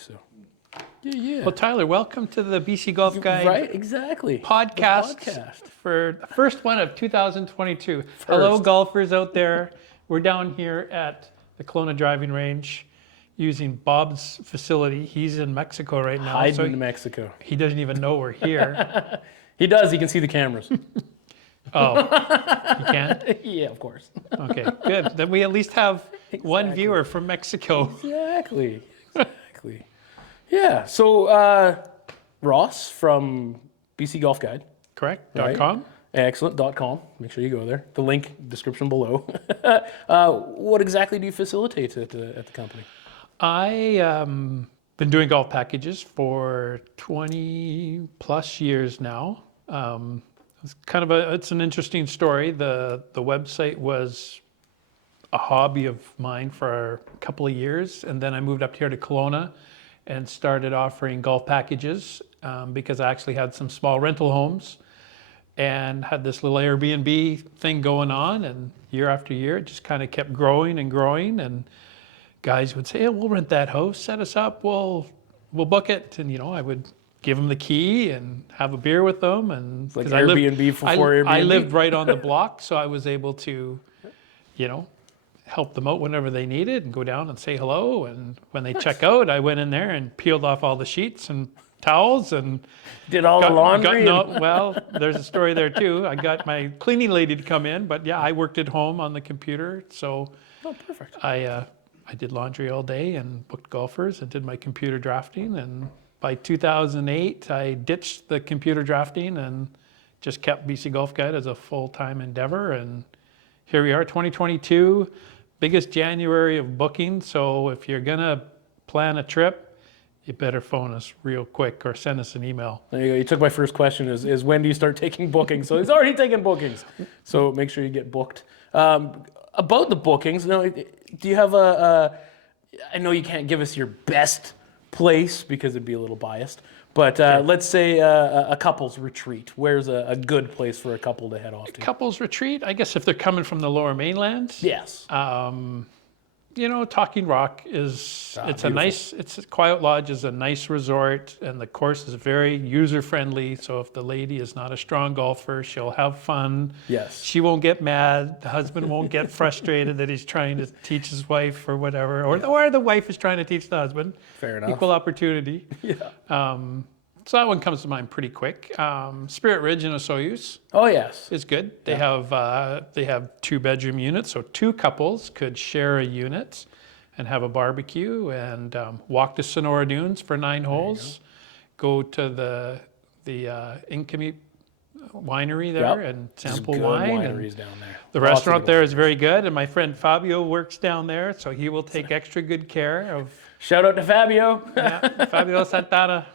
So, yeah. Well, Tyler, welcome to the BC Golf Guide Right, exactly. podcast, The podcast. for the first one of 2022. Hello, golfers out there. We're down here at the Kelowna driving range using Bob's facility. He's in Mexico right now. Hiding in Mexico. He doesn't even know we're here. He does. He can see the cameras. Oh, you can? Yeah, of course. Okay, good. Then we at least have one viewer from Mexico. Exactly. Yeah. So, Ross from BC Golf Guide. Correct? Right. .com? Excellent.com. Make sure you go there. The link description below. What exactly do you facilitate at the company? I been doing golf packages for 20 plus years now. It's kind of it's an interesting story. The website was a hobby of mine for a couple of years, and then I moved up here to Kelowna and started offering golf packages because I actually had some small rental homes and had this little Airbnb thing going on, and year after year it just kind of kept growing and growing, and guys would say, "Hey, we'll rent that house, set us up, we'll book it," and I would give them the key and have a beer with them, and like Airbnb before Airbnb. I lived right on the block, so I was able to, help them out whenever they needed and go down and say hello. And when they check out, I went in there and peeled off all the sheets and towels and did all the laundry. Well, there's a story there too. I got my cleaning lady to come in, but yeah, I worked at home on the computer, so Perfect. I did laundry all day and booked golfers and did my computer drafting. And by 2008, I ditched the computer drafting and just kept BC Golf Guide as a full-time endeavor. And here we are, 2022, biggest January of booking. So if you're gonna plan a trip, you better phone us real quick or send us an email. There you go. You took my first question is when do you start taking bookings? So he's already taking bookings. So make sure you get booked. About the bookings, now, do you have I know you can't give us your best place because it'd be a little biased, but let's say a couple's retreat. Where's a good place for a couple to head off to? Couples retreat, I guess if they're coming from the Lower Mainland. Yes. Talking Rock it's Quiet Lodge is a nice resort, and the course is very user friendly. So if the lady is not a strong golfer, she'll have fun. Yes. She won't get mad. The husband won't get frustrated that he's trying to teach his wife or whatever, or the wife is trying to teach the husband. Fair enough. Equal opportunity. Yeah. So that one comes to mind pretty quick. Spirit Ridge in Osoyoos Oh yes. is good. They have 2-bedroom units, so two couples could share a unit and have a barbecue and walk to Sonora Dunes for 9 holes. Go to the Inkami winery there and sample Good wine. wineries down there. The restaurant there is very good, and my friend Fabio works down there, so he will take extra good care of. Shout out to Fabio. Fabio Santana.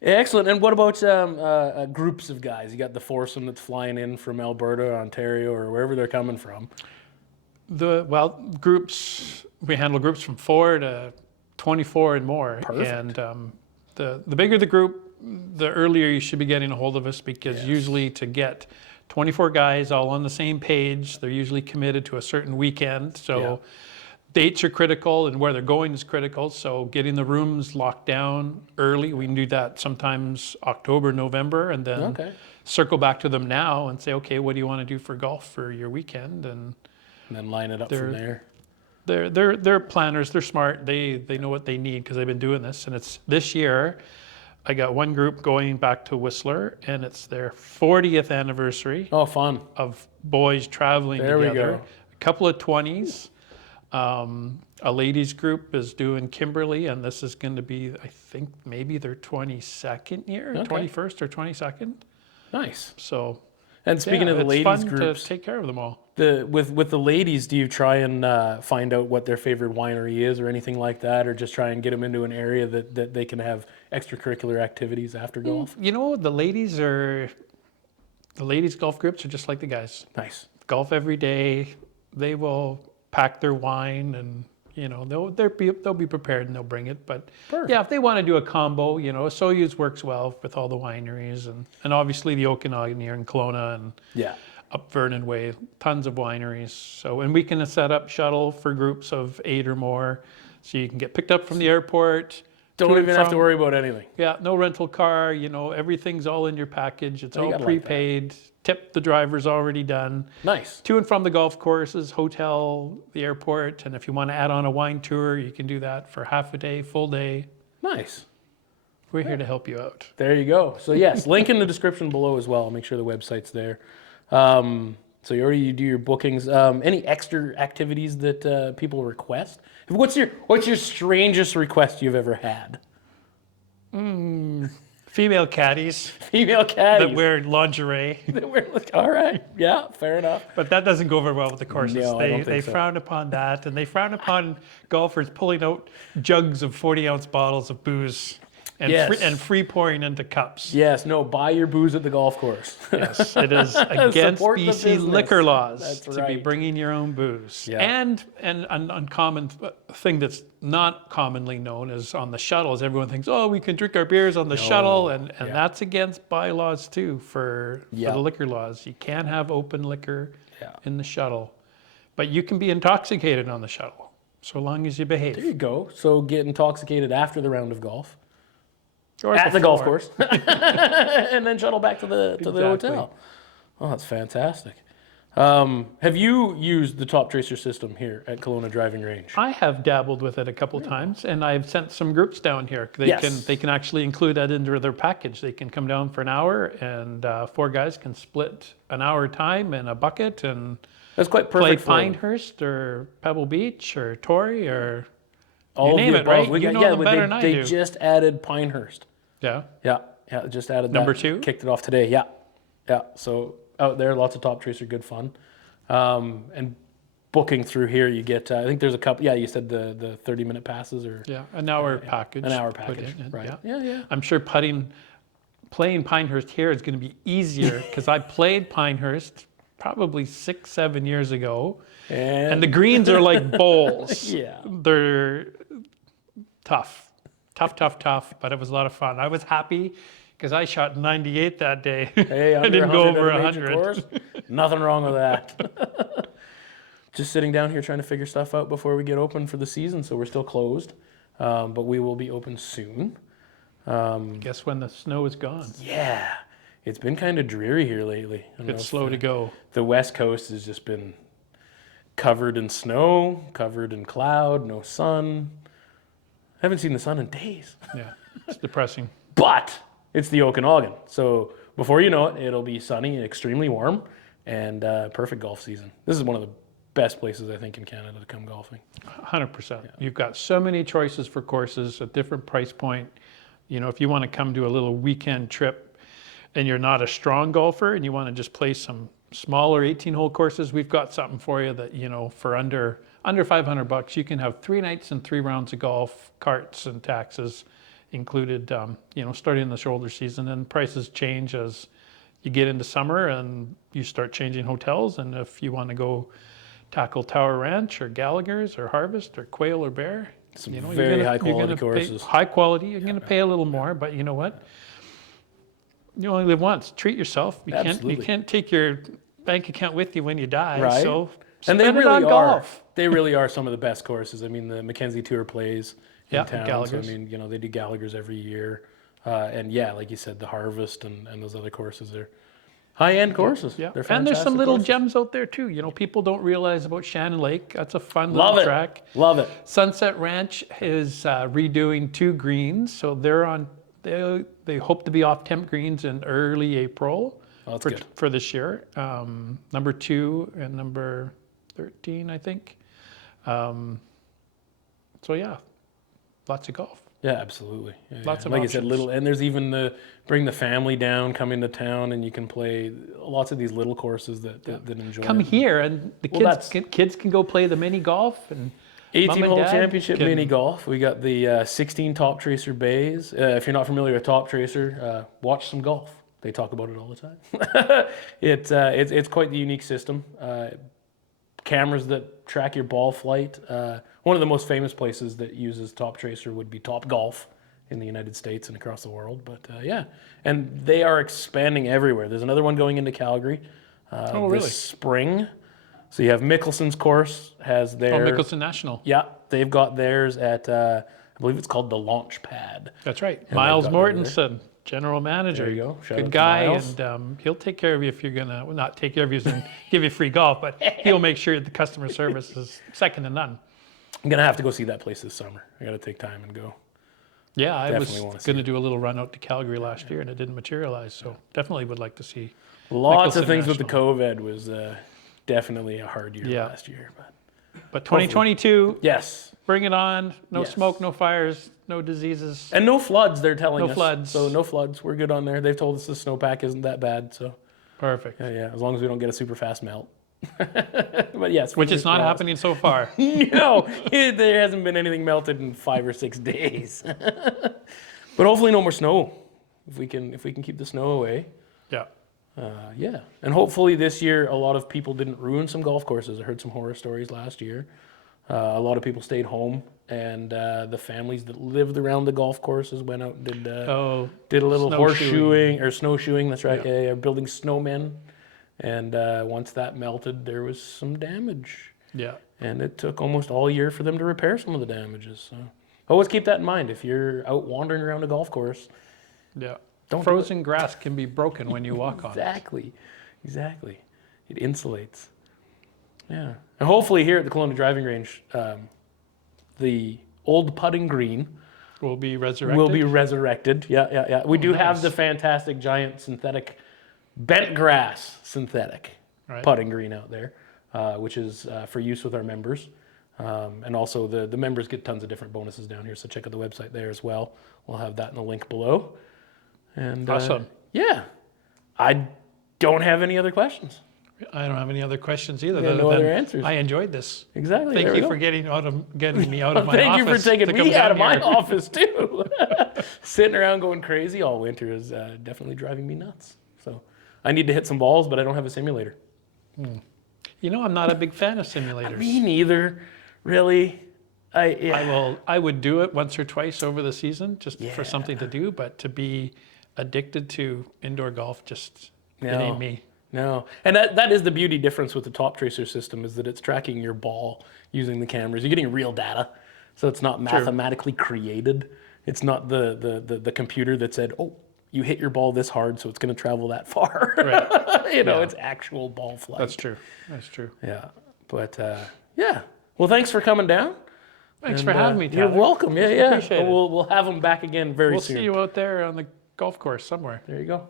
Excellent. And what about groups of guys? You got the foursome that's flying in from Alberta, Ontario, or wherever they're coming from. Groups, we handle groups from 4 to 24 and more. Perfect. And the bigger the group, the earlier you should be getting a hold of us, because usually to get 24 guys all on the same page, they're usually committed to a certain weekend. So dates are critical, and where they're going is critical. So getting the rooms locked down early, we can do that sometimes October, November, and then circle back to them now and say, okay, what do you want to do for golf for your weekend? And then line it up from there. They're planners. They're smart. They know what they need because they've been doing this. And it's this year, I got one group going back to Whistler, and it's their 40th anniversary. Oh, fun. Of boys traveling together. There we go. A couple of 20s. A ladies group is doing Kimberley, and this is going to be, I think, maybe their 22nd year, 21st or 22nd. Nice. So, and speaking of the ladies fun groups, to take care of them all. With the ladies, do you try and find out what their favorite winery is or anything like that, or just try and get them into an area that they can have extracurricular activities after golf? The ladies golf groups are just like the guys. Nice. Golf every day. They will pack their wine, and they'll be prepared and they'll bring it. But yeah, if they want to do a combo, Soyuz works well with all the wineries, and obviously the Okanagan here in Kelowna and up Vernon Way, tons of wineries. So, and we can set up shuttle for groups of 8 or more. So you can get picked up from the airport. Don't to and even have to from. worry about anything. Yeah, no rental car, everything's all in your package. It's Oh, you all gotta like that. prepaid. Tip the driver's already done. Nice. To and from the golf courses, hotel, the airport, and if you want to add on a wine tour, you can do that for half a day, full day. Nice. We're here to help you out. There you go. So yes, link in the description below as well. Make sure the website's there. So you already do your bookings. Any extra activities that people request? What's your strangest request you've ever had? Female caddies Female caddies. that wear lingerie, All right. Yeah, fair enough. but that doesn't go over well with the courses. No, I don't think they so. frown upon that, and they frown upon golfers pulling out jugs of 40-ounce bottles of booze and, Yes. free pouring into cups. Yes, no, buy your booze at the golf course. Yes, it is against Support the BC business. liquor laws That's to be right. bringing your own booze. Yeah. And an uncommon thing that's not commonly known is on the shuttles. Everyone thinks, oh, we can drink our beers on the shuttle, and yeah. that's against bylaws too for Yeah. the liquor laws. You can't have open liquor Yeah. in the shuttle, but you can be intoxicated on the shuttle so long as you behave. There you go. So get intoxicated after the round of golf Or at the golf before. course, and then shuttle back to the Exactly. hotel. Oh, that's fantastic. Have you used the Top Tracer system here at Kelowna Driving Range? I have dabbled with it a couple times, and I've sent some groups down here. Yes. They can actually include that into their package. They can come down for an hour, and 4 guys can split an hour time in a bucket and That's quite play perfect for them. Pinehurst or Pebble Beach or Torrey or All of name the it, above. right? We You got- know yeah, them better than I they do. just added Pinehurst. yeah. Yeah, just added that. Number 2? Kicked it off today. Yeah. So out there, lots of Top Tracer, good fun. And booking through here, you get. I think there's a couple. Yeah, you said the 30-minute passes or Yeah, an hour package. an hour put package, in, right? Yeah. Yeah. I'm sure playing Pinehurst here is going to be easier because I played Pinehurst probably 6-7 years ago. And the greens are like bowls. Yeah. They're tough, but it was a lot of fun. I was happy because I shot 98 that day. Hey, I under didn't go 100 over at a major 100. course. Nothing wrong with that. Just sitting down here trying to figure stuff out before we get open for the season. So we're still closed, but we will be open soon. Guess when the snow is gone. Yeah, it's been kind of dreary here lately. I don't know It's if slow to go. the West Coast has just been covered in snow, covered in cloud, no sun. I haven't seen the sun in days. Yeah, it's depressing. But it's the Okanagan. So before you know it, it'll be sunny and extremely warm and perfect golf season. This is one of the best places, I think, in Canada to come golfing. 100%. You've got so many choices for courses at different price point. If you want to come do a little weekend trip and you're not a strong golfer and you want to just play some smaller 18-hole courses, we've got something for you that, for under $500, you can have 3 nights and 3 rounds of golf, carts and taxes included, starting in the shoulder season. And prices change as you get into summer and you start changing hotels. And if you want to go tackle Tower Ranch or Gallagher's or Harvest or Quail or Bear, Some you're very gonna- high you're quality gonna pay- courses. High quality, you're going to pay a little more, but you know what? You only live once. Treat yourself. You Absolutely. can't take your bank account with you when you die. Right. So And they spend it really on are. golf. They really are some of the best courses. I mean, the Mackenzie Tour plays in Yeah, town. Gallagher's. So, I mean, they do Gallagher's every year. And yeah, like you said, the Harvest and those other courses, they're high-end courses. Yeah, They're and there's some fantastic little courses. gems out there too. People don't realize about Shannon Lake. That's a fun Love little it. track. Love it. Sunset Ranch is redoing 2 greens, so they're on. They hope to be off temp greens in early April Oh, that's for good. for this year. Number 2 and number 13, I think. So yeah, lots of golf. Yeah, absolutely. Yeah, Lots of like you said, options. and there's even the bring the family down, come into town, and you can play lots of these little courses that enjoy. Come it. here, and the Well, kids can go play the mini golf and. Mom and 18-hole Dad championship can- mini golf. We got the 16 Top Tracer bays. If you're not familiar with Top Tracer, watch some golf. They talk about it all the time. It's quite the unique system. Cameras that track your ball flight. One of the most famous places that uses Top Tracer would be Top Golf in the United States and across the world. But yeah, and they are expanding everywhere. There's another one going into Calgary Oh, really? this spring. So you have Mickelson's course has their Oh, Mickelson National. yeah, they've got theirs at I believe it's called the Launch Pad. That's right. they've Miles got it there. Mortensen, general manager. There you go. Shout out Good to guy, Miles. and he'll take care of you if you're gonna well, not take care of you and give you free golf, but he'll make sure the customer service is second to none. I'm gonna have to go see that place this summer. I got to take time and go. Yeah, I Definitely wanna was see going to do a little run out to Calgary last year, and it didn't materialize. So definitely would like to see. Lots of Nicholson things with the National. COVID was definitely a hard year Yeah. last year, but But 2022, yes, bring it on. No Yes. smoke, no fires, no diseases. and no floods. They're telling No us. floods. So no floods. We're good on there. They've told us the snowpack isn't that bad. So Perfect. yeah, as long as we don't get a super fast melt. But yes, Which is fingers not crossed. happening so far. No, there hasn't been anything melted in 5 or 6 days. But hopefully no more snow. If we can keep the snow away. Yeah. Yeah, and hopefully this year a lot of people didn't ruin some golf courses. I heard some horror stories last year. A lot of people stayed home, and the families that lived around the golf courses went out and did a little horseshoeing or snowshoeing. That's right. Yeah, building snowmen. And once that melted, there was some damage, Yeah. and it took almost all year for them to repair some of the damages. So always keep that in mind if you're out wandering around a golf course. Yeah. Don't do Frozen grass can be broken when you walk on it. Exactly. It insulates. Yeah. And hopefully here at the Kelowna Driving Range, the old putting green Will be resurrected. will be resurrected. Yeah. We do have nice. the fantastic giant synthetic bent grass synthetic Right. putting green out there, which is for use with our members. And also the members get tons of different bonuses down here. So check out the website there as well. We'll have that in the link below. And Awesome. yeah, I don't have any other questions. I don't have any other questions either. Yeah, other no than other answers. I enjoyed this. Exactly. Thank there we you go. for getting me out of my Thank you office. for taking to come me out down of my here. office too. Sitting around going crazy all winter is definitely driving me nuts. So I need to hit some balls, but I don't have a simulator. You know, I'm not a big fan of simulators. Me neither, really. I would do it once or twice over the season just Yeah. for something to do, but to be addicted to indoor golf just it No. ain't me. No, and that is the beauty difference with the Top Tracer system is that it's tracking your ball using the cameras. You're getting real data, so it's not mathematically created. It's not the computer that said, "Oh, you hit your ball this hard, so it's going to travel that far." Right. You know, Yeah. it's actual ball flight. That's true. That's true. Yeah, but yeah. Well, thanks for coming down. Thanks And, for having me, You're Tyler. welcome. Yeah. Appreciate it. We'll have them back again very We'll soon. see you out there on the golf course somewhere. There you go.